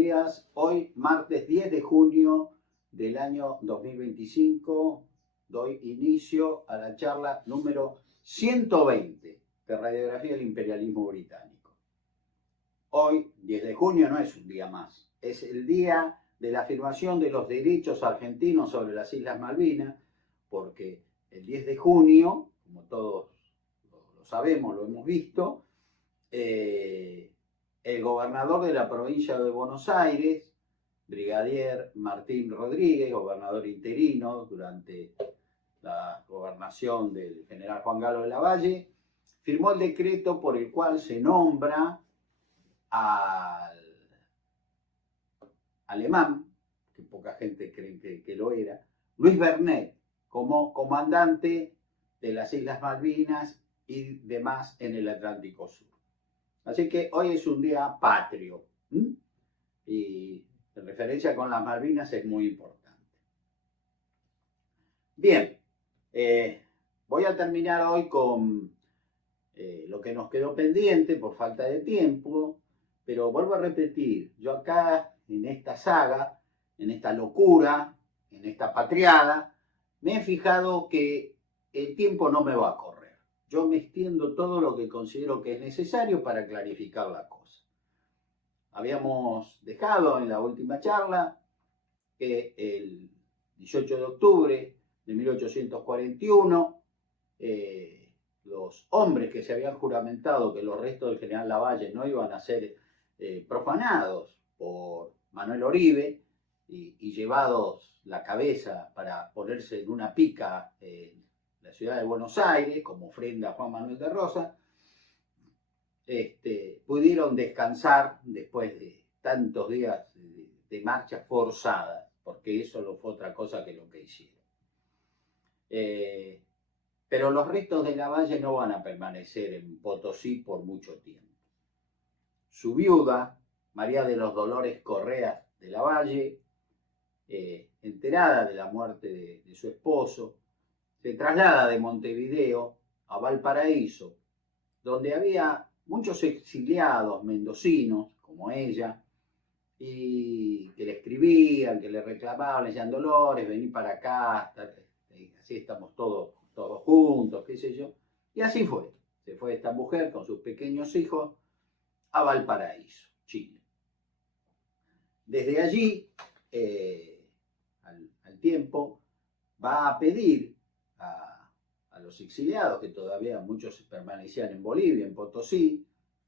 días. Hoy, martes 10 de junio del año 2025, doy inicio a la charla número 120 de Radiografía del Imperialismo Británico. Hoy, 10 de junio, no es un día más, es el día de la afirmación de los derechos argentinos sobre las Islas Malvinas, porque el 10 de junio, como todos lo sabemos, lo hemos visto, el gobernador de la provincia de Buenos Aires, brigadier Martín Rodríguez, gobernador interino durante la gobernación del general Juan Galo de Lavalle, firmó el decreto por el cual se nombra al alemán, que poca gente cree que lo era, Luis Bernet, como comandante de las Islas Malvinas y demás en el Atlántico Sur. Así que hoy es un día patrio, y en referencia con las Malvinas es muy importante. Bien, voy a terminar hoy con lo que nos quedó pendiente por falta de tiempo, pero vuelvo a repetir, yo acá en esta saga, en esta locura, en esta patriada, me he fijado que el tiempo no me va a correr. Yo me extiendo todo lo que considero que es necesario para clarificar la cosa. Habíamos dejado en la última charla que el 18 de octubre de 1841, los hombres que se habían juramentado que los restos del general Lavalle no iban a ser profanados por Manuel Oribe y llevados la cabeza para ponerse en una pica en la ciudad de Buenos Aires como ofrenda a Juan Manuel de Rosas, pudieron descansar después de tantos días de marcha forzada, porque eso no fue otra cosa que lo que hicieron. Pero los restos de Lavalle no van a permanecer en Potosí por mucho tiempo. Su viuda, María de los Dolores Correa de Lavalle, enterada de la muerte de su esposo, se traslada de Montevideo a Valparaíso, donde había muchos exiliados mendocinos, como ella, y que le escribían, que le reclamaban, le decían: Dolores, vení para acá, así estamos todos juntos, qué sé yo. Y así fue. Se fue esta mujer con sus pequeños hijos a Valparaíso, Chile. Desde allí, al tiempo, va a pedir a los exiliados, que todavía muchos permanecían en Bolivia, en Potosí,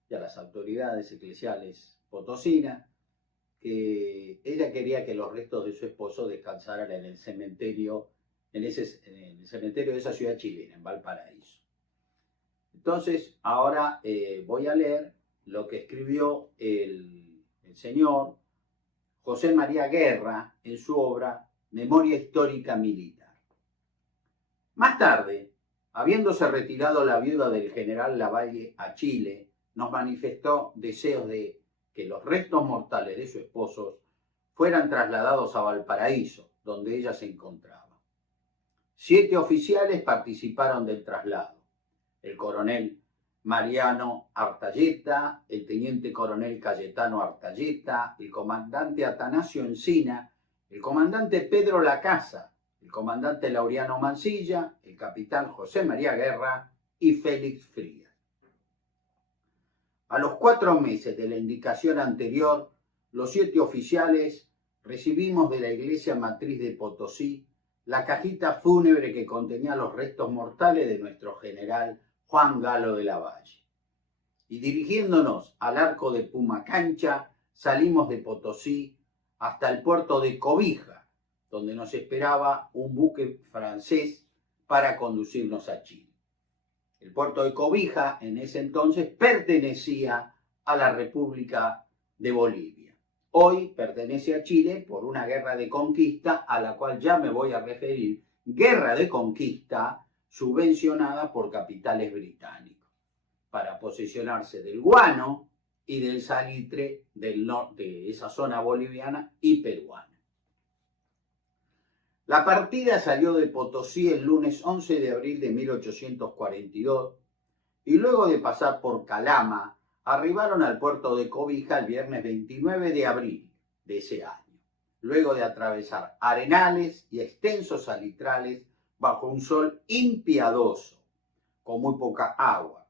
y a las autoridades eclesiales potosinas, que ella quería que los restos de su esposo descansaran en el cementerio, en el cementerio de esa ciudad chilena, en Valparaíso. Entonces, ahora voy a leer lo que escribió el señor José María Guerra en su obra Memoria Histórica Militar. Más tarde, habiéndose retirado la viuda del general Lavalle a Chile, nos manifestó deseos de que los restos mortales de su esposo fueran trasladados a Valparaíso, donde ella se encontraba. 7 oficiales participaron del traslado: el coronel Mariano Artalleta, el teniente coronel Cayetano Artalleta, el comandante Atanasio Encina, el comandante Pedro Lacasa, el comandante Laureano Mansilla, el capitán José María Guerra y Félix Frías. A los 4 meses de la indicación anterior, los 7 oficiales recibimos de la iglesia matriz de Potosí la cajita fúnebre que contenía los restos mortales de nuestro general Juan Galo de Lavalle. Y dirigiéndonos al arco de Pumacancha, salimos de Potosí hasta el puerto de Cobija, donde nos esperaba un buque francés para conducirnos a Chile. El puerto de Cobija en ese entonces pertenecía a la República de Bolivia. Hoy pertenece a Chile por una guerra de conquista a la cual ya me voy a referir, guerra de conquista subvencionada por capitales británicos para posesionarse del guano y del salitre del norte de esa zona boliviana y peruana. La partida salió de Potosí el lunes 11 de abril de 1842 y luego de pasar por Calama, arribaron al puerto de Cobija el viernes 29 de abril, de ese año, luego de atravesar arenales y extensos salitrales bajo un sol impiadoso, con muy poca agua,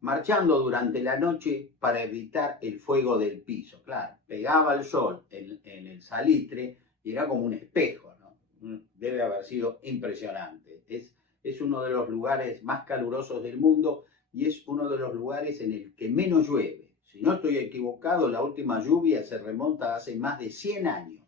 marchando durante la noche para evitar el fuego del piso. Claro, pegaba el sol en el salitre y era como un espejo, ¿no? Debe haber sido impresionante. Es uno de los lugares más calurosos del mundo y es uno de los lugares en el que menos llueve. Si no estoy equivocado, la última lluvia se remonta a hace más de 100 años.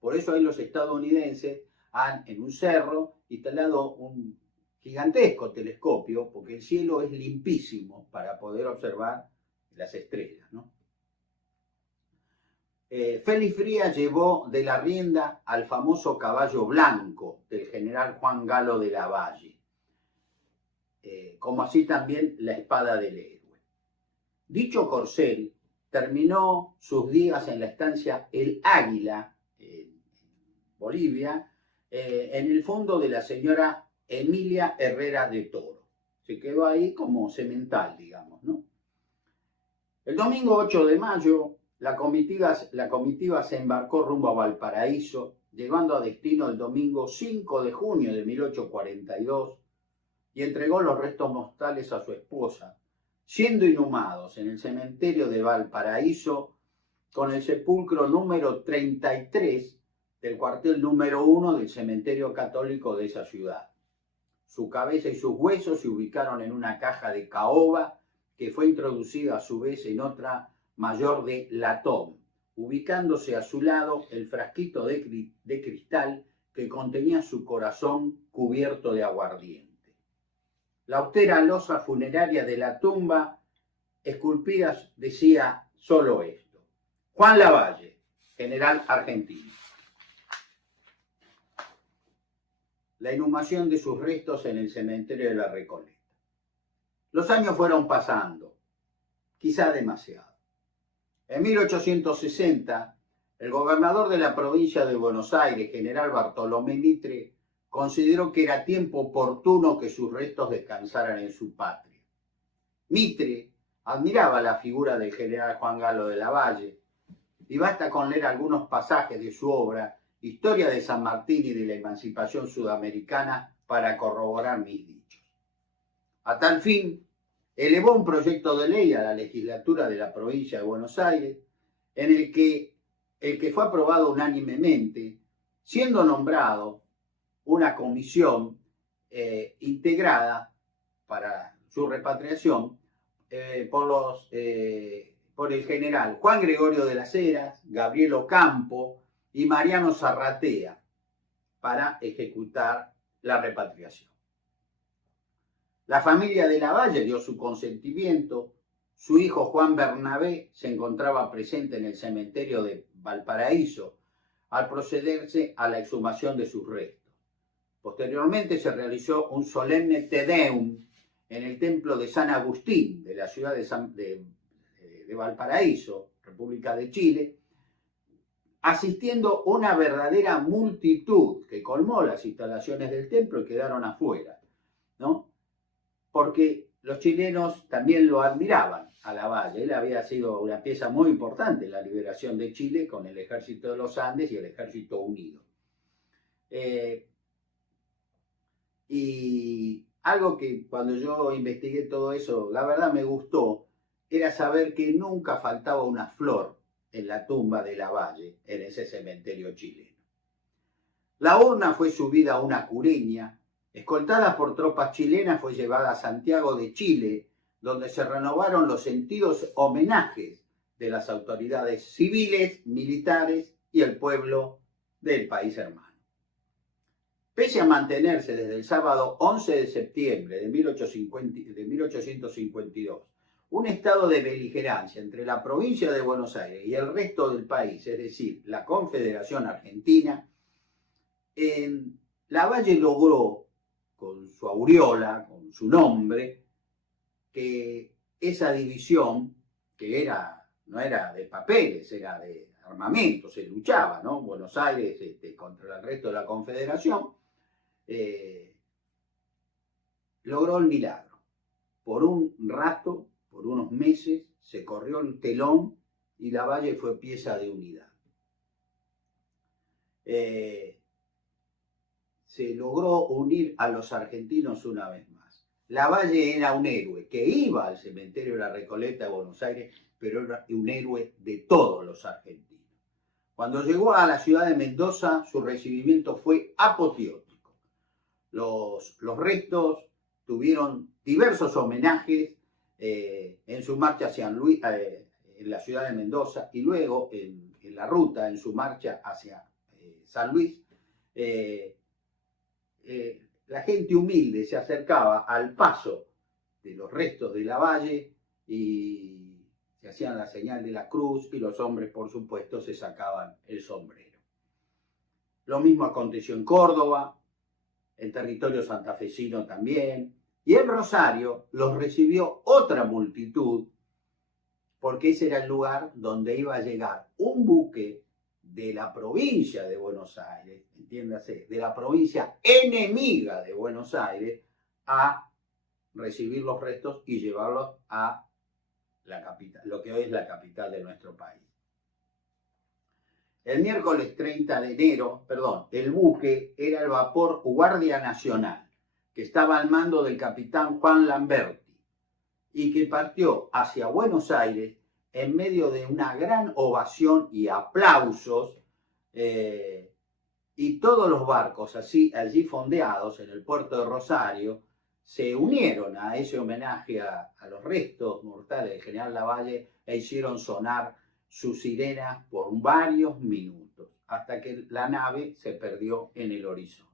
Por eso ahí los estadounidenses han en un cerro instalado un gigantesco telescopio, porque el cielo es limpísimo para poder observar las estrellas, ¿no? Félix Frías llevó de la rienda al famoso caballo blanco del general Juan Galo de Lavalle, como así también la espada del héroe. Dicho corcel terminó sus días en la estancia El Águila, en Bolivia, en el fondo de la señora Emilia Herrera de Toro. Se quedó ahí como semental, digamos, ¿no? El domingo 8 de mayo, la comitiva se embarcó rumbo a Valparaíso, llegando a destino el domingo 5 de junio de 1842, y entregó los restos mortales a su esposa, siendo inhumados en el cementerio de Valparaíso con el sepulcro número 33 del cuartel número 1 del cementerio católico de esa ciudad. Su cabeza y sus huesos se ubicaron en una caja de caoba que fue introducida a su vez en otra mayor de latón, ubicándose a su lado el frasquito de cristal que contenía su corazón cubierto de aguardiente. La austera losa funeraria de la tumba esculpida decía solo esto: Juan Lavalle, general argentino. La inhumación de sus restos en el cementerio de la Recoleta. Los años fueron pasando, quizá demasiado. En 1860, el gobernador de la provincia de Buenos Aires, general Bartolomé Mitre, consideró que era tiempo oportuno que sus restos descansaran en su patria. Mitre admiraba la figura del general Juan Galo de Lavalle, y basta con leer algunos pasajes de su obra Historia de San Martín y de la Emancipación Sudamericana para corroborar mis dichos. A tal fin, elevó un proyecto de ley a la legislatura de la provincia de Buenos Aires, en el que fue aprobado unánimemente, siendo nombrado una comisión integrada para su repatriación por el general Juan Gregorio de las Heras, Gabriel Ocampo y Mariano Zarratea para ejecutar la repatriación. La familia de Lavalle dio su consentimiento. Su hijo Juan Bernabé se encontraba presente en el cementerio de Valparaíso al procederse a la exhumación de sus restos. Posteriormente se realizó un solemne Te Deum en el templo de San Agustín de la ciudad de Valparaíso, República de Chile, asistiendo una verdadera multitud que colmó las instalaciones del templo y quedaron afuera, ¿no? Porque los chilenos también lo admiraban a Lavalle. Él había sido una pieza muy importante en la liberación de Chile con el Ejército de los Andes y el Ejército Unido. Y algo que cuando yo investigué todo eso, la verdad me gustó, era saber que nunca faltaba una flor en la tumba de Lavalle, en ese cementerio chileno. La urna fue subida a una cureña, escoltada por tropas chilenas, fue llevada a Santiago de Chile, donde se renovaron los sentidos homenajes de las autoridades civiles, militares y el pueblo del país hermano. Pese a mantenerse desde el sábado 11 de septiembre de 1852 un estado de beligerancia entre la provincia de Buenos Aires y el resto del país, es decir, la Confederación Argentina, Lavalle logró, con su aureola, con su nombre, que esa división, que no era de papeles, era de armamento, se luchaba, ¿no? Buenos Aires contra el resto de la Confederación, logró el milagro. Por un rato, por unos meses, se corrió el telón y Lavalle fue pieza de unidad. se logró unir a los argentinos una vez más. Lavalle era un héroe que iba al cementerio de la Recoleta de Buenos Aires, pero era un héroe de todos los argentinos. Cuando llegó a la ciudad de Mendoza, su recibimiento fue apoteótico. Los restos tuvieron diversos homenajes en su marcha hacia Luis, en la ciudad de Mendoza, y luego en la ruta, en su marcha hacia San Luis. La gente humilde se acercaba al paso de los restos de Lavalle y se hacían la señal de la cruz, y los hombres, por supuesto, se sacaban el sombrero. Lo mismo aconteció en Córdoba, en territorio santafesino también, y en Rosario los recibió otra multitud, porque ese era el lugar donde iba a llegar un buque de la provincia de Buenos Aires, entiéndase, de la provincia enemiga de Buenos Aires, a recibir los restos y llevarlos a la capital, lo que hoy es la capital de nuestro país. El miércoles 30 de enero, el buque era el vapor Guardia Nacional, que estaba al mando del capitán Juan Lamberti, y que partió hacia Buenos Aires en medio de una gran ovación y aplausos, y todos los barcos allí fondeados en el puerto de Rosario se unieron a ese homenaje a los restos mortales del general Lavalle e hicieron sonar sus sirenas por varios minutos, hasta que la nave se perdió en el horizonte.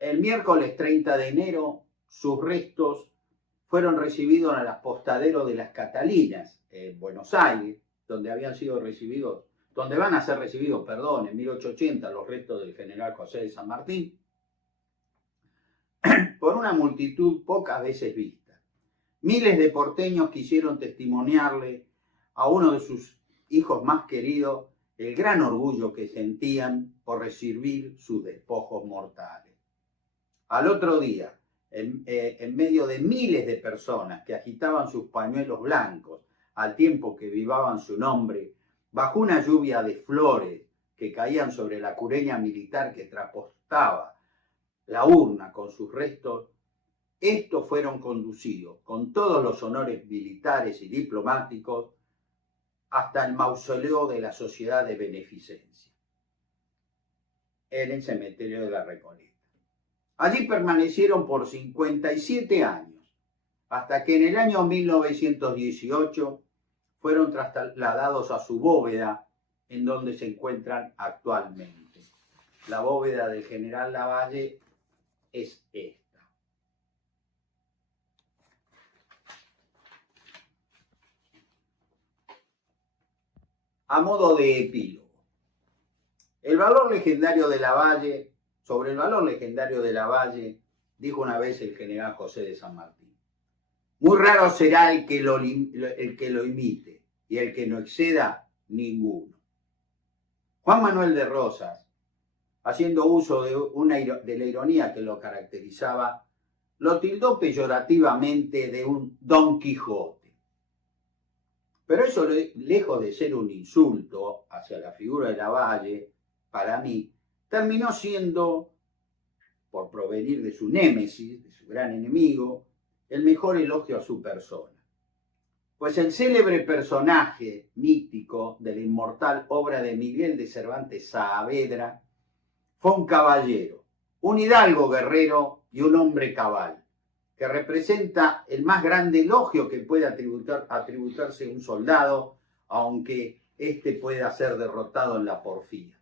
El miércoles 30 de enero, sus restos fueron recibidos en el apostadero de las Catalinas, en Buenos Aires, donde van a ser recibidos, en 1880, los restos del general José de San Martín, por una multitud pocas veces vista. Miles de porteños quisieron testimoniarle a uno de sus hijos más queridos el gran orgullo que sentían por recibir sus despojos mortales. Al otro día, en medio de miles de personas que agitaban sus pañuelos blancos al tiempo que vivaban su nombre, bajo una lluvia de flores que caían sobre la cureña militar que transportaba la urna con sus restos, estos fueron conducidos con todos los honores militares y diplomáticos hasta el mausoleo de la Sociedad de Beneficencia, en el cementerio de la Recoleta. Allí permanecieron por 57 años, hasta que en el año 1918 fueron trasladados a su bóveda, en donde se encuentran actualmente. La bóveda del general Lavalle es esta. A modo de epílogo, sobre el valor legendario de Lavalle, dijo una vez el general José de San Martín: muy raro será el que lo imite, y el que no exceda, ninguno. Juan Manuel de Rosas, haciendo uso de la ironía que lo caracterizaba, lo tildó peyorativamente de un Don Quijote. Pero eso, lejos de ser un insulto hacia la figura de Lavalle, para mí, terminó siendo, por provenir de su némesis, de su gran enemigo, el mejor elogio a su persona. Pues el célebre personaje mítico de la inmortal obra de Miguel de Cervantes Saavedra fue un caballero, un hidalgo guerrero y un hombre cabal, que representa el más grande elogio que puede atribuirse un soldado, aunque éste pueda ser derrotado en la porfía.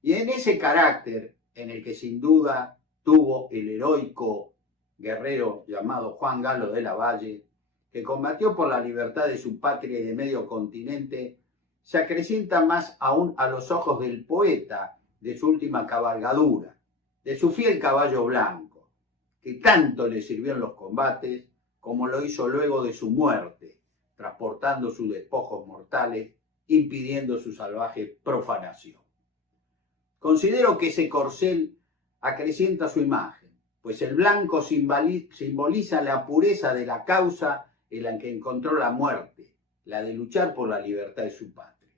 Y en ese carácter, en el que sin duda tuvo el heroico guerrero llamado Juan Galo de Lavalle, que combatió por la libertad de su patria y de medio continente, se acrecienta más aún a los ojos del poeta de su última cabalgadura, de su fiel caballo blanco, que tanto le sirvió en los combates como lo hizo luego de su muerte, transportando sus despojos mortales, impidiendo su salvaje profanación. Considero que ese corcel acrecienta su imagen, pues el blanco simboliza la pureza de la causa en la que encontró la muerte, la de luchar por la libertad de su patria.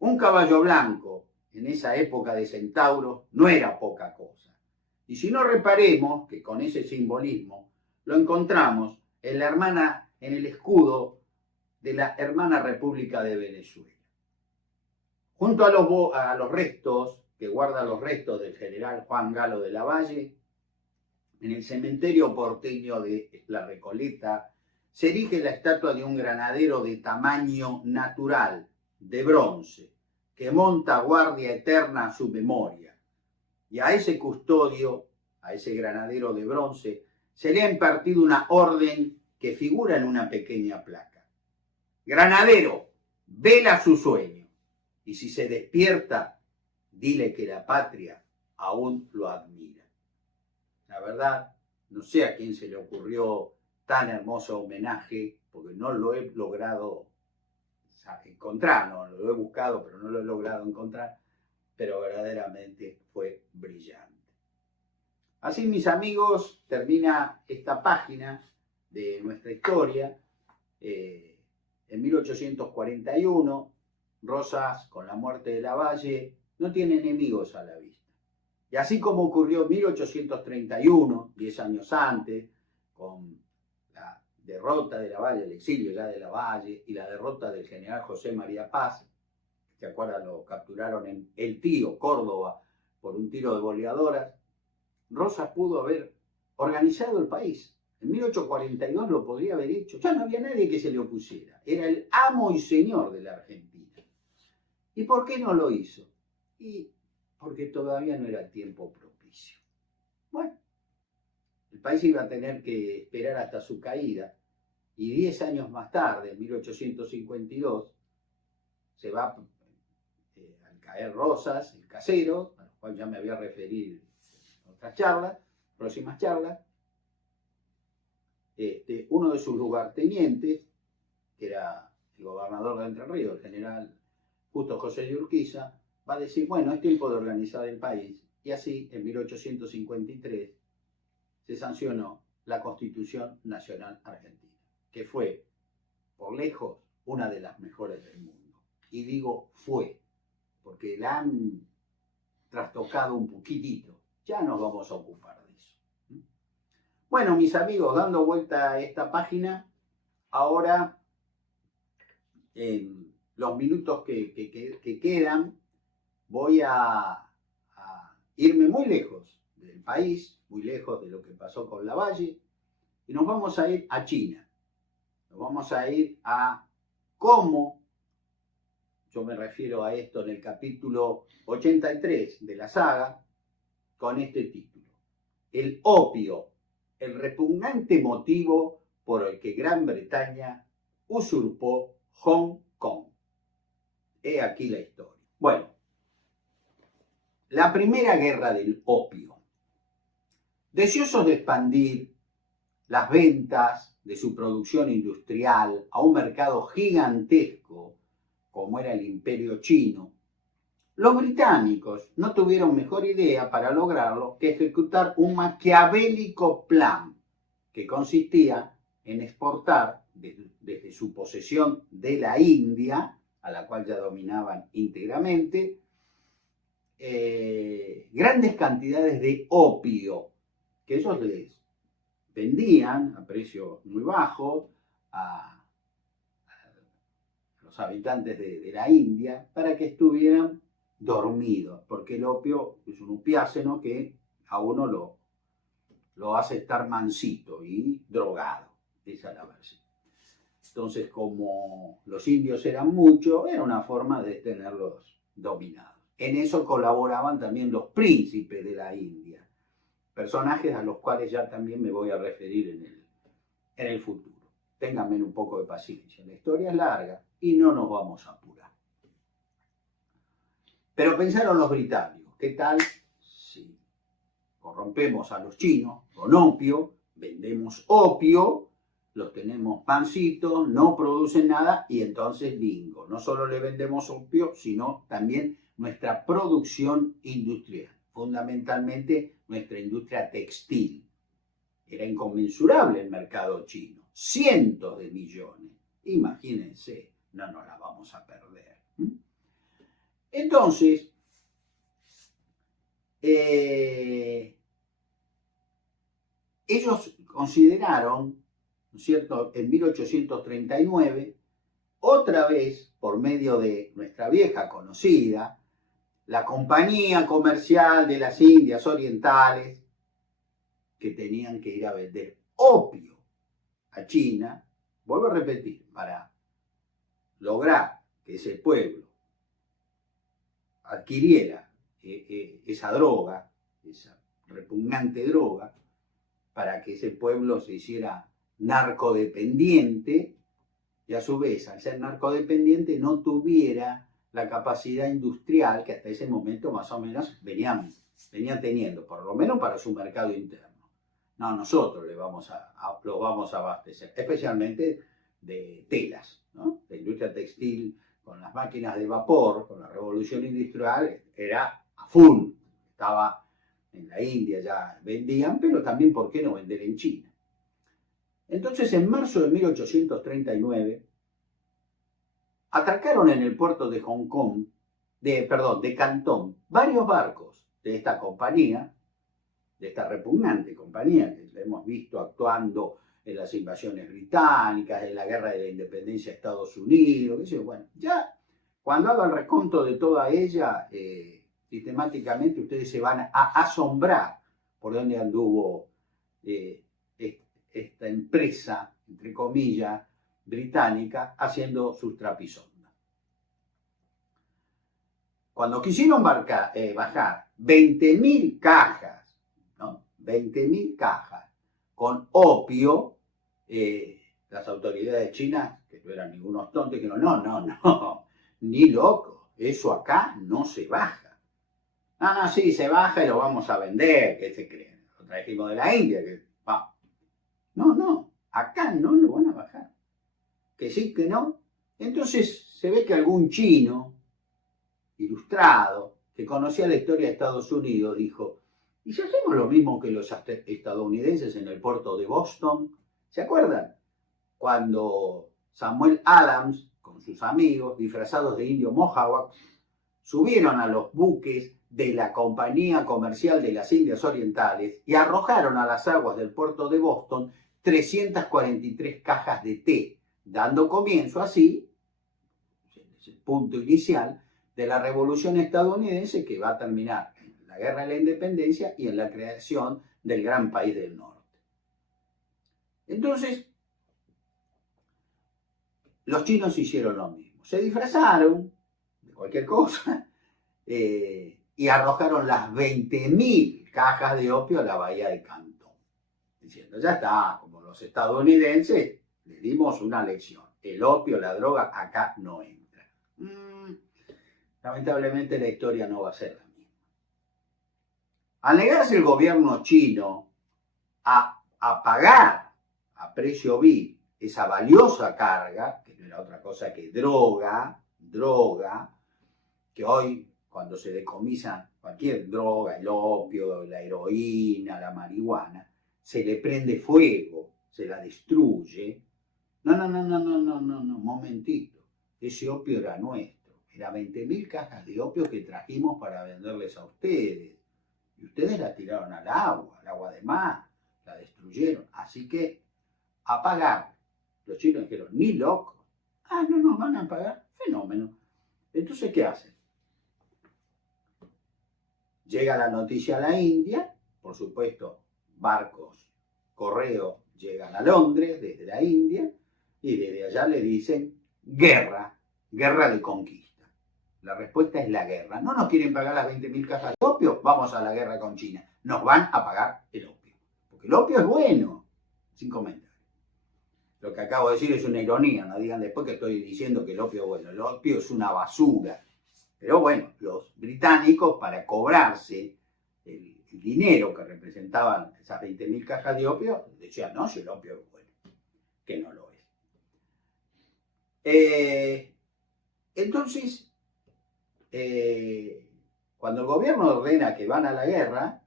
Un caballo blanco en esa época de Centauro no era poca cosa. Y si no, reparemos que con ese simbolismo lo encontramos en el escudo de la hermana República de Venezuela. Junto a los restos, que guarda los restos del general Juan Galo de Lavalle, en el cementerio porteño de La Recoleta, se erige la estatua de un granadero de tamaño natural, de bronce, que monta guardia eterna a su memoria. Y a ese custodio, a ese granadero de bronce, se le ha impartido una orden que figura en una pequeña placa. Granadero, vela su sueño, y si se despierta, dile que la patria aún lo admira. La verdad, no sé a quién se le ocurrió tan hermoso homenaje, porque no lo he logrado encontrar, no lo he buscado, pero no lo he logrado encontrar, pero verdaderamente fue brillante. Así, mis amigos, termina esta página de nuestra historia. En 1841, Rosas, con la muerte de Lavalle, no tiene enemigos a la vista. Y así como ocurrió en 1831, 10 años antes, con la derrota de Lavalle, el exilio ya de Lavalle, y la derrota del general José María Paz, ¿se acuerdan? Lo capturaron en El Tío, Córdoba, por un tiro de boleadoras. Rosas pudo haber organizado el país. En 1842 lo podría haber hecho. Ya no había nadie que se le opusiera. Era el amo y señor de la Argentina. ¿Y por qué no lo hizo? Y porque todavía no era tiempo propicio. Bueno, el país iba a tener que esperar hasta su caída. Y 10 años más tarde, en 1852, se va al caer Rosas, el casero, al cual ya me voy a referir en otras charlas, próximas charlas. Uno de sus lugartenientes, que era el gobernador de Entre Ríos, el general Justo José de Urquiza, va a decir, bueno, es tiempo de organizar el país. Y así, en 1853, se sancionó la Constitución Nacional Argentina, que fue, por lejos, una de las mejores del mundo. Y digo fue, porque la han trastocado un poquitito. Ya nos vamos a ocupar de eso. Bueno, mis amigos, dando vuelta a esta página, ahora, en los minutos que quedan, voy a irme muy lejos del país, muy lejos de lo que pasó con Lavalle, y nos vamos a ir a China. Nos vamos a ir a cómo, yo me refiero a esto en el capítulo 83 de la saga, con este título: el opio, el repugnante motivo por el que Gran Bretaña usurpó Hong Kong. He aquí la historia. Bueno, la primera guerra del opio. Deseosos de expandir las ventas de su producción industrial a un mercado gigantesco como era el Imperio Chino, los británicos no tuvieron mejor idea para lograrlo que ejecutar un maquiavélico plan que consistía en exportar desde su posesión de la India, a la cual ya dominaban íntegramente, grandes cantidades de opio que ellos les vendían a precios muy bajos a los habitantes de la India para que estuvieran dormidos, porque el opio es un opiáceno que a uno lo hace estar mansito y drogado. Esa es la versión. Entonces, como los indios eran muchos, era una forma de tenerlos dominados. En eso colaboraban también los príncipes de la India, personajes a los cuales ya también me voy a referir en el futuro. Ténganme un poco de paciencia, la historia es larga y no nos vamos a apurar. Pero pensaron los británicos, ¿qué tal si corrompemos a los chinos con opio, vendemos opio, los tenemos pancitos, no producen nada y entonces bingo, no solo le vendemos opio, sino también nuestra producción industrial, fundamentalmente nuestra industria textil. Era inconmensurable el mercado chino, cientos de millones. Imagínense, no nos la vamos a perder. Entonces, ellos consideraron, ¿no es cierto?, en 1839, otra vez, por medio de nuestra vieja conocida, la Compañía Comercial de las Indias Orientales, que tenían que ir a vender opio a China, vuelvo a repetir, para lograr que ese pueblo adquiriera esa droga, esa repugnante droga, para que ese pueblo se hiciera narcodependiente y a su vez, al ser narcodependiente, no tuviera la capacidad industrial que hasta ese momento más o menos venían teniendo, por lo menos para su mercado interno. No, nosotros lo vamos a abastecer, especialmente de telas, ¿no? La industria textil con las máquinas de vapor, con la revolución industrial, era a full. Estaba en la India, ya vendían, pero también, ¿por qué no vender en China? Entonces, en marzo de 1839, atracaron en el puerto de Hong Kong, de Cantón, varios barcos de esta compañía, de esta repugnante compañía que la hemos visto actuando en las invasiones británicas, en la guerra de la independencia de Estados Unidos, qué sé yo. Bueno, ya cuando hago el reconto de toda ella, sistemáticamente ustedes se van a asombrar por dónde anduvo esta empresa, entre comillas, británica, haciendo sus trapisondas. Cuando quisieron bajar 20.000 cajas, ¿no? 20.000 cajas con opio, las autoridades chinas, que no eran ningunos tontos, dijeron, no, ni loco, eso acá no se baja. No, sí, se baja y lo vamos a vender, ¿qué se creen? Lo trajimos de la India, que va. No, acá no lo van a bajar. Que sí, que no. Entonces se ve que algún chino ilustrado, que conocía la historia de Estados Unidos, dijo, ¿y si hacemos lo mismo que los estadounidenses en el puerto de Boston? ¿Se acuerdan? Cuando Samuel Adams, con sus amigos, disfrazados de indio Mohawk, subieron a los buques de la Compañía Comercial de las Indias Orientales y arrojaron a las aguas del puerto de Boston 343 cajas de té, dando comienzo así, ese punto inicial, de la Revolución Estadounidense que va a terminar en la Guerra de la Independencia y en la creación del gran país del norte. Entonces, los chinos hicieron lo mismo. Se disfrazaron de cualquier cosa y arrojaron las 20.000 cajas de opio a la bahía de Cantón, diciendo, ya está, como los estadounidenses, le dimos una lección. El opio, la droga, acá no entra. Lamentablemente la historia no va a ser la misma. Al negarse el gobierno chino a pagar a precio vil esa valiosa carga, que no era otra cosa que droga, que hoy cuando se decomisa cualquier droga, el opio, la heroína, la marihuana, se le prende fuego, se la destruye. No, momentito, ese opio era nuestro. Era 20.000 cajas de opio que trajimos para venderles a ustedes. Y ustedes la tiraron al agua de mar, la destruyeron. Así que, a pagar. Los chinos dijeron, ni locos. No nos van a pagar. Fenómeno. Entonces, ¿qué hacen? Llega la noticia a la India, por supuesto, barcos, correo llegan a Londres desde la India y desde allá le dicen guerra de conquista. La respuesta es la guerra. ¿No nos quieren pagar las 20.000 cajas de opio? Vamos a la guerra con China. Nos van a pagar el opio. Porque el opio es bueno. Sin comentarios. Lo que acabo de decir es una ironía. No digan después que estoy diciendo que el opio es bueno. El opio es una basura. Pero bueno, los británicos, para cobrarse el dinero que representaban esas 20.000 cajas de opio, decían, no, si el opio es bueno, que no lo es. Entonces, cuando el gobierno ordena que van a la guerra,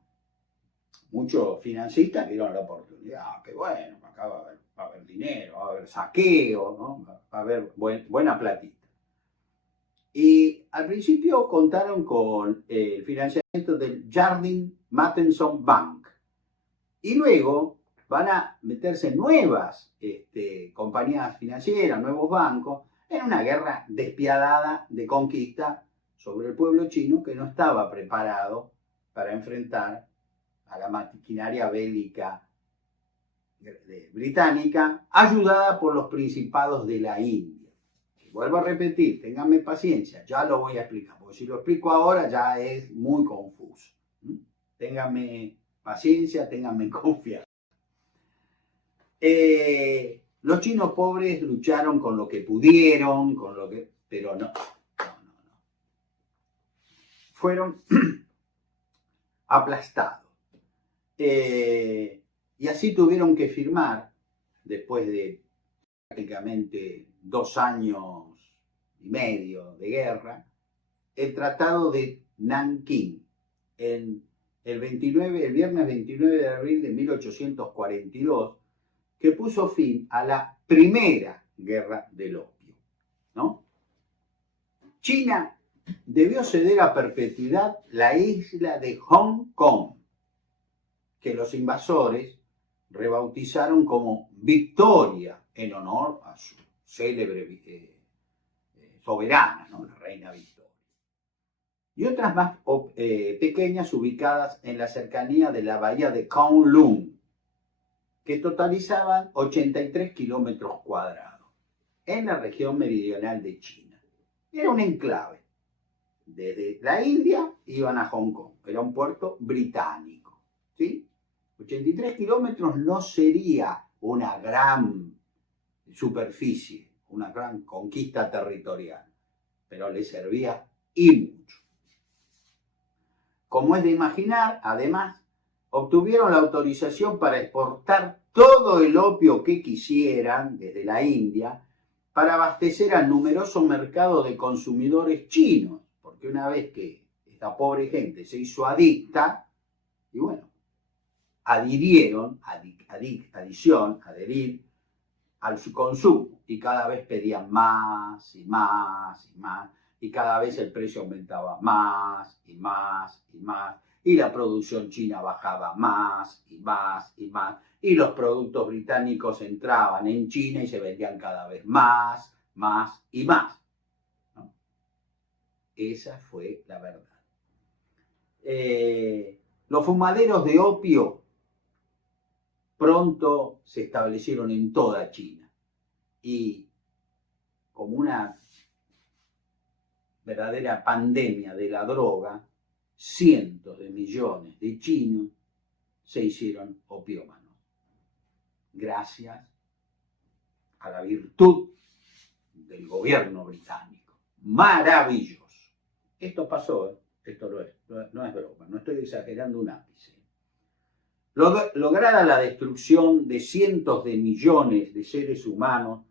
muchos financistas vieron la oportunidad, que bueno, acá va a haber dinero, va a haber saqueo, ¿no? Va a haber buena platita. Y al principio contaron con el financiamiento del Jardine Matheson Bank. Y luego van a meterse nuevas compañías financieras, nuevos bancos, en una guerra despiadada de conquista sobre el pueblo chino que no estaba preparado para enfrentar a la maquinaria bélica británica, ayudada por los principados de la India. Y vuelvo a repetir, ténganme paciencia, ya lo voy a explicar, porque si lo explico ahora ya es muy confuso. Ténganme paciencia, ténganme confianza. Los chinos pobres lucharon con lo que pudieron, pero no. Fueron aplastados. Y así tuvieron que firmar, después de prácticamente 2 años y medio de guerra, el Tratado de Nankín el viernes 29 de abril de 1842, que puso fin a la primera guerra del opio, ¿no? China debió ceder a perpetuidad la isla de Hong Kong, que los invasores rebautizaron como Victoria, en honor a su célebre soberana, ¿no? La reina Victoria. Y otras más pequeñas ubicadas en la cercanía de la bahía de Kowloon, que totalizaban 83 kilómetros cuadrados, en la región meridional de China. Era un enclave. Desde la India iban a Hong Kong, era un puerto británico, ¿sí? 83 kilómetros no sería una gran superficie, una gran conquista territorial, pero le servía y mucho. Como es de imaginar, además, obtuvieron la autorización para exportar todo el opio que quisieran desde la India para abastecer al numeroso mercado de consumidores chinos, porque una vez que esta pobre gente se hizo adicta, y bueno, adherir al su consumo, y cada vez pedían más y más y más, y cada vez el precio aumentaba más y más y más, y la producción china bajaba más y más y más, y los productos británicos entraban en China y se vendían cada vez más, más y más, ¿no? Esa fue la verdad. Los fumaderos de opio pronto se establecieron en toda China, y como una verdadera pandemia de la droga, cientos de millones de chinos se hicieron opiómanos, gracias a la virtud del gobierno británico. Maravilloso. Esto pasó, esto no es broma, no estoy exagerando un ápice. Lograda la destrucción de cientos de millones de seres humanos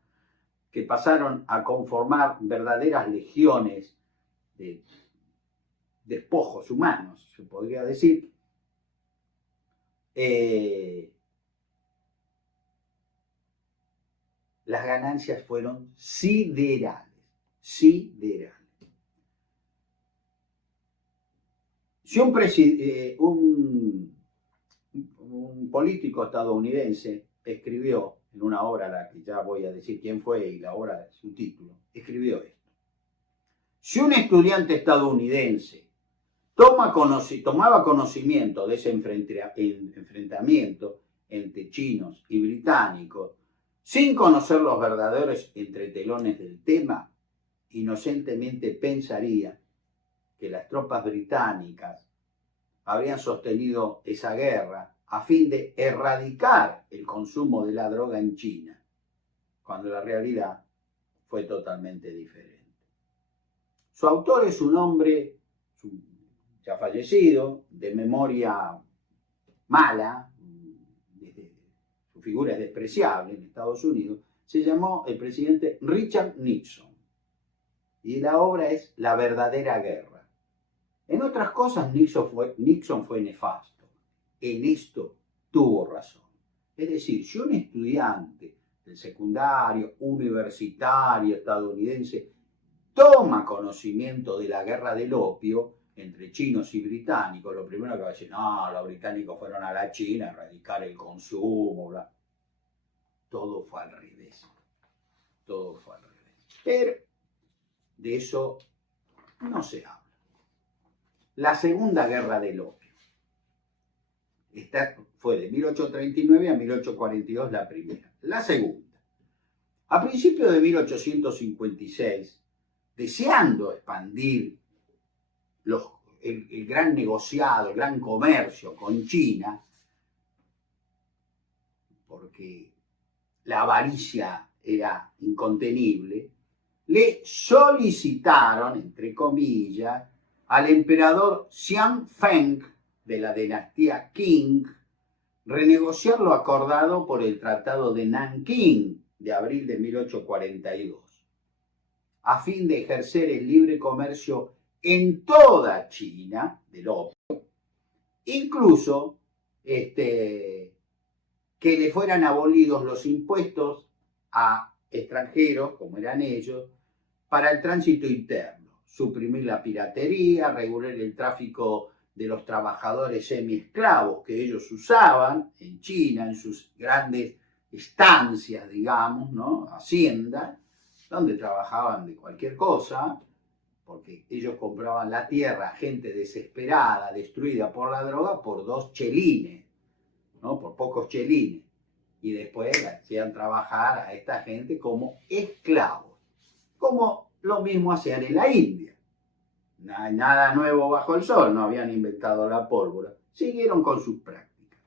que pasaron a conformar verdaderas legiones de despojos humanos, se podría decir, las ganancias fueron siderales. Si un político estadounidense escribió en una obra, la que ya voy a decir quién fue y la obra, su título, escribió esto: si un estudiante estadounidense tomaba conocimiento de ese enfrentamiento entre chinos y británicos, sin conocer los verdaderos entretelones del tema, inocentemente pensaría que las tropas británicas habrían sostenido esa guerra a fin de erradicar el consumo de la droga en China, cuando la realidad fue totalmente diferente. Su autor es un hombre ya fallecido, de memoria mala, su figura es despreciable en Estados Unidos, se llamó el presidente Richard Nixon, y la obra es La verdadera guerra. En otras cosas Nixon fue nefasto, en esto tuvo razón. Es decir, si un estudiante del secundario, universitario, estadounidense, toma conocimiento de la guerra del opio entre chinos y británicos, lo primero que va a decir, no, los británicos fueron a la China a erradicar el consumo, bla. Todo fue al revés. Todo fue al revés. Pero de eso no se habla. La Segunda Guerra del Opio. Esta fue de 1839 a 1842 la primera. La segunda. A principios de 1856, deseando expandir el gran negociado, el gran comercio con China, porque la avaricia era incontenible, le solicitaron, entre comillas, al emperador Xian Feng de la dinastía Qing renegociar lo acordado por el Tratado de Nankín de abril de 1842, a fin de ejercer el libre comercio en toda China del opio, incluso que le fueran abolidos los impuestos a extranjeros, como eran ellos, para el tránsito interno, suprimir la piratería, regular el tráfico de los trabajadores semiesclavos que ellos usaban en China, en sus grandes estancias, digamos, ¿no? Haciendas, donde trabajaban de cualquier cosa, porque ellos compraban la tierra a gente desesperada, destruida por la droga, por 2 chelines, ¿no? Por pocos chelines. Y después hacían trabajar a esta gente como esclavos, como lo mismo hacían en la India. No hay nada nuevo bajo el sol, no habían inventado la pólvora, siguieron con sus prácticas.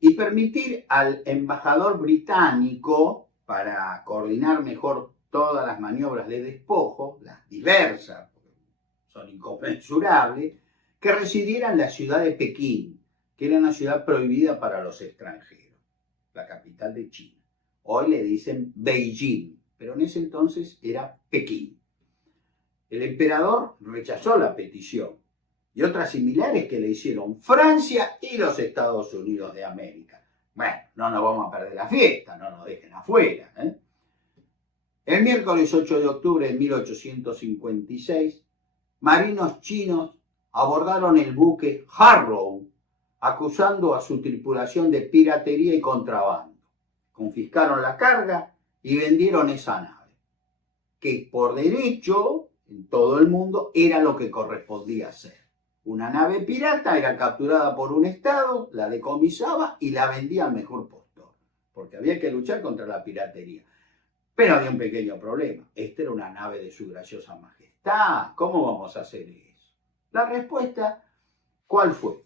Y permitir al embajador británico, para coordinar mejor todas las maniobras de despojo, las diversas, son inconmensurables, que residiera en la ciudad de Pekín, que era una ciudad prohibida para los extranjeros, la capital de China. Hoy le dicen Beijing, pero en ese entonces era Pekín. El emperador rechazó la petición y otras similares que le hicieron Francia y los Estados Unidos de América. Bueno, no nos vamos a perder la fiesta, no nos dejen afuera. El miércoles 8 de octubre de 1856, marinos chinos abordaron el buque Harrow, acusando a su tripulación de piratería y contrabando. Confiscaron la carga y vendieron esa nave, que por derecho en todo el mundo era lo que correspondía hacer. Una nave pirata era capturada por un estado, la decomisaba y la vendía al mejor postor, porque había que luchar contra la piratería. Pero había un pequeño problema. Esta era una nave de su graciosa majestad. ¿Cómo vamos a hacer eso? La respuesta, ¿cuál fue?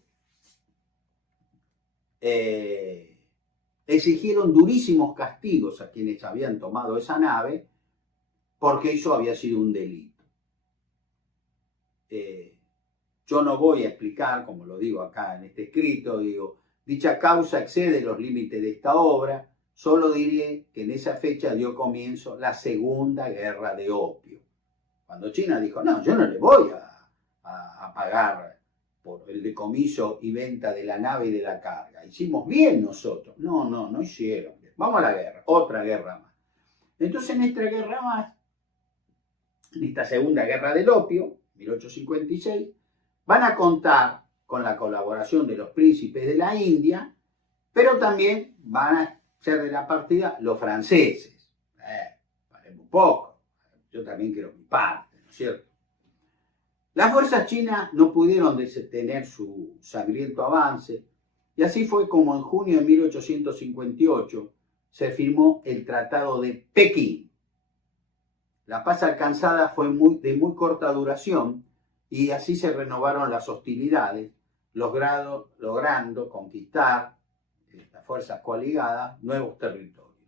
Exigieron durísimos castigos a quienes habían tomado esa nave, porque eso había sido un delito. Yo no voy a explicar, como lo digo acá en este escrito, digo, dicha causa excede los límites de esta obra, solo diré que en esa fecha dio comienzo la Segunda Guerra de Opio. Cuando China dijo, no, yo no le voy a pagar por el decomiso y venta de la nave y de la carga. Hicimos bien nosotros. No hicieron bien. Vamos a la guerra, otra guerra más. Entonces en esta guerra más, en esta Segunda Guerra del Opio, 1856, van a contar con la colaboración de los príncipes de la India, pero también van a ser de la partida los franceses. Paremos un poco. Yo también quiero mi parte, ¿no es cierto? Las fuerzas chinas no pudieron detener su sangriento avance, y así fue como en junio de 1858 se firmó el Tratado de Pekín. La paz alcanzada fue de muy corta duración, y así se renovaron las hostilidades, logrando conquistar las fuerzas coaligadas nuevos territorios.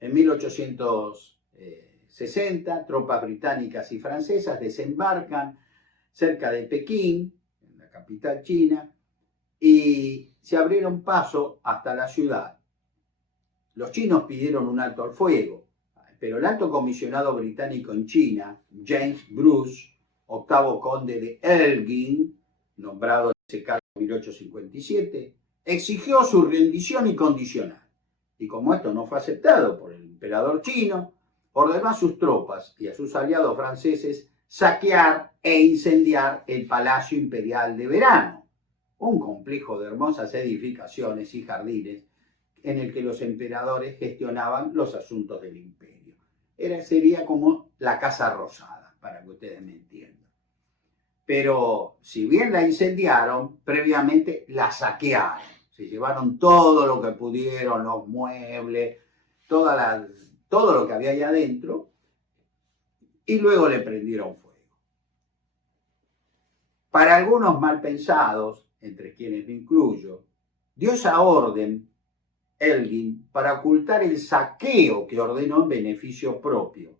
En 1860, tropas británicas y francesas desembarcan cerca de Pekín, en la capital china, y se abrieron paso hasta la ciudad. Los chinos pidieron un alto al fuego, pero el alto comisionado británico en China, James Bruce, octavo conde de Elgin, nombrado en ese cargo en 1857, exigió su rendición incondicional Y como esto no fue aceptado por el emperador chino, ordenó a sus tropas y a sus aliados franceses saquear e incendiar el Palacio Imperial de Verano, un complejo de hermosas edificaciones y jardines en el que los emperadores gestionaban los asuntos del imperio. Sería como la Casa Rosada, para que ustedes me entiendan. Pero si bien la incendiaron, previamente la saquearon. Se llevaron todo lo que pudieron, los muebles, todo lo que había ahí adentro, y luego le prendieron fuego. Para algunos mal pensados, entre quienes me incluyo, dio esa orden Elgin para ocultar el saqueo que ordenó en beneficio propio.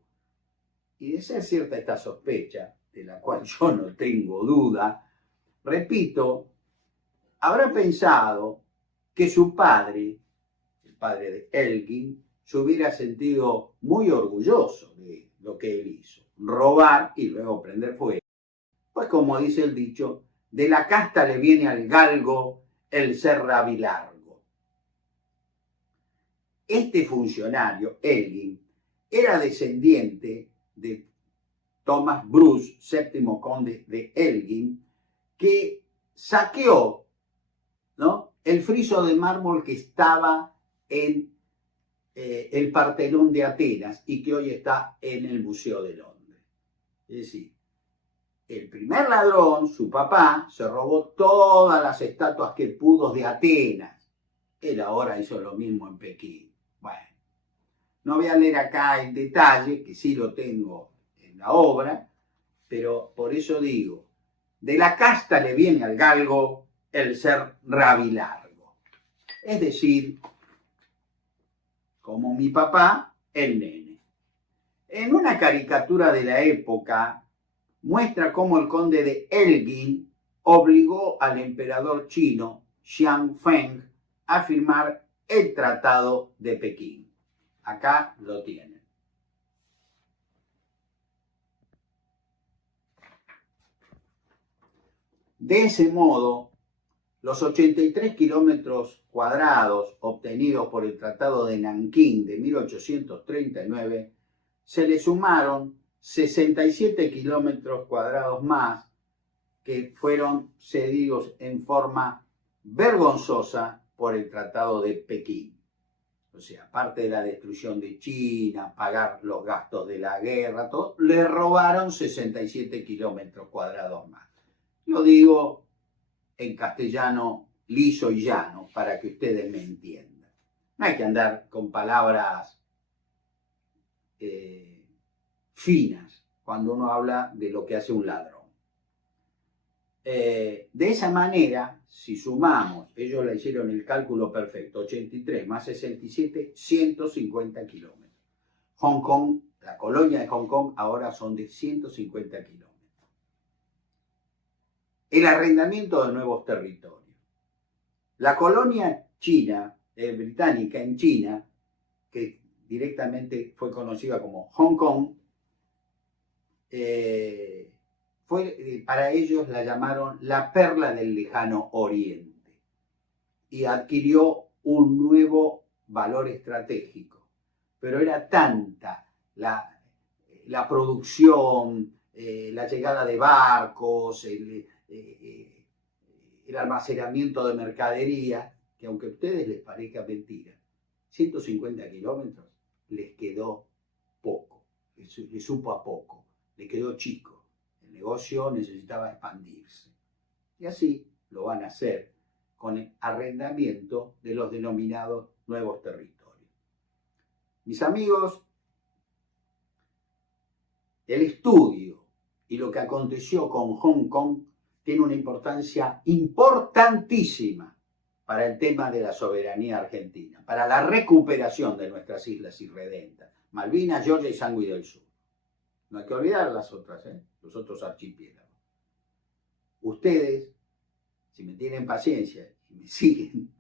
Y de ser cierta esta sospecha, de la cual yo no tengo duda, repito, habrá pensado que su padre, el padre de Elgin, se hubiera sentido muy orgulloso de lo que él hizo, robar y luego prender fuego. Pues como dice el dicho, de la casta le viene al galgo el ser rabilargo. Este funcionario, Elgin, era descendiente de Thomas Bruce, séptimo conde de Elgin, que saqueó, ¿no?, el friso de mármol que estaba en el Partenón de Atenas y que hoy está en el Museo de Londres. Es decir, el primer ladrón, su papá, se robó todas las estatuas que pudo de Atenas. Él ahora hizo lo mismo en Pekín. Bueno, no voy a leer acá en detalle, que sí lo tengo en la obra, pero por eso digo, de la casta le viene al galgo el ser rabilargo. Es decir, como mi papá, el nene. En una caricatura de la época, muestra cómo el conde de Elgin obligó al emperador chino Xian Feng a firmar el Tratado de Pekín. Acá lo tienen. De ese modo, los 83 kilómetros cuadrados obtenidos por el Tratado de Nankín de 1839 se le sumaron 67 kilómetros cuadrados más que fueron cedidos en forma vergonzosa por el Tratado de Pekín. O sea, aparte de la destrucción de China, pagar los gastos de la guerra, todo, le robaron 67 kilómetros cuadrados más. Lo digo en castellano liso y llano para que ustedes me entiendan. No hay que andar con palabras finas cuando uno habla de lo que hace un ladrón. De esa manera, si sumamos, ellos le hicieron el cálculo perfecto, 83 más 67, 150 kilómetros. Hong Kong, la colonia de Hong Kong ahora son de 150 kilómetros. El arrendamiento de nuevos territorios. La colonia china, británica en China, que directamente fue conocida como Hong Kong, para ellos la llamaron la perla del lejano oriente y adquirió un nuevo valor estratégico. Pero era tanta la producción, la llegada de barcos, el almacenamiento de mercadería, que aunque a ustedes les parezca mentira, 150 kilómetros les quedó poco, les supo a poco, les quedó chico. El negocio necesitaba expandirse. Y así lo van a hacer con el arrendamiento de los denominados nuevos territorios. Mis amigos, el estudio y lo que aconteció con Hong Kong tiene una importancia importantísima para el tema de la soberanía argentina, para la recuperación de nuestras islas irredentas, Malvinas, Georgia y Sangui del Sur. No hay que olvidar las otras, los otros archipiélagos. Ustedes, si me tienen paciencia y me siguen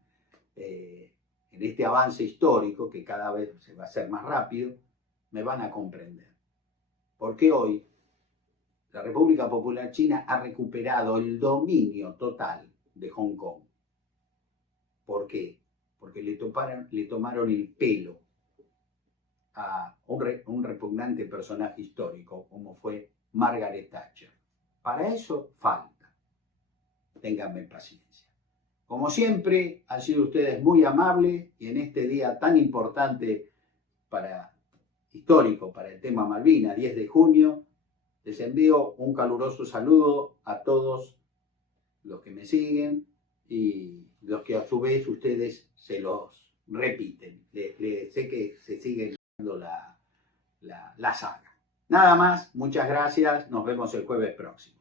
en este avance histórico, que cada vez se va a hacer más rápido, me van a comprender. Porque hoy la República Popular China ha recuperado el dominio total de Hong Kong. ¿Por qué? porque le tomaron el pelo a un repugnante personaje histórico como fue Margaret Thatcher. Para eso falta. Ténganme paciencia. Como siempre, han sido ustedes muy amables y en este día tan importante histórico para el tema Malvinas, 10 de junio, les envío un caluroso saludo a todos los que me siguen y los que a su vez ustedes se los repiten. Sé que se sigue dando la saga. Nada más, muchas gracias, nos vemos el jueves próximo.